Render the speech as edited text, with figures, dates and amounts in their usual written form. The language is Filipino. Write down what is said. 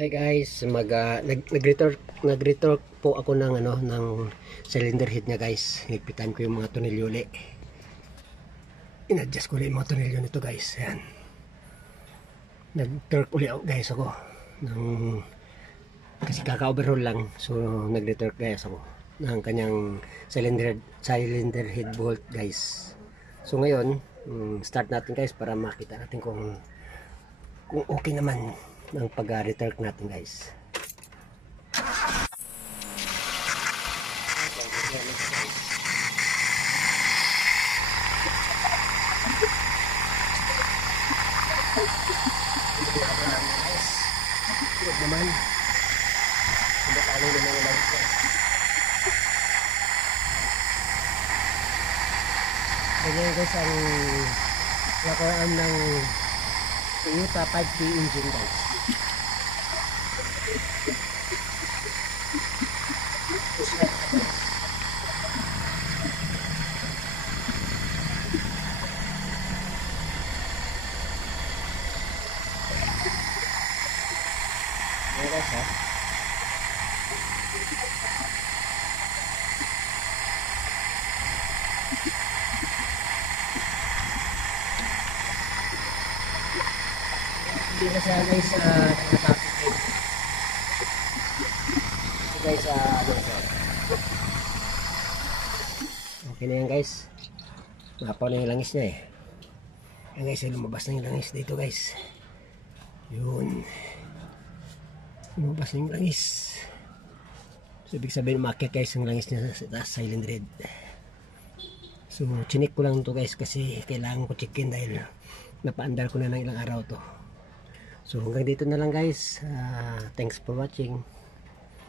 Hi guys, nag-retorque po ako ng ng cylinder head niya guys. Higpitan ko yung mga tornilyo uli. In-adjust ko ulit yung mga tornilyo nito guys. Ayan. Nag-torque uli guys ako ng kasi kaka-overhaul lang. So nag-retorque guys ako ng kanyang cylinder head bolt guys. So ngayon, start natin guys para makita natin kung okay naman ng pag-retorque natin guys. Huwag naman. Hindi ka alin naman yung lagi guys. Ganyan guys ang lakuan ng Toyota 5P engine guys. Ayan guys ha. Hindi na siya guys nakapit. So guys okay na yan guys. Napaw na yung langis niya eh. Yan guys, lumabas na yung langis dito guys. Yun. Lumabas na yung langis. So ibig sabihin umakyat guys yung langis niya sa cylinder head. So chinik ko lang to guys kasi kailangan ko checkin dahil napaandar ko na ng ilang araw to. So hanggang dito na lang guys. Thanks for watching.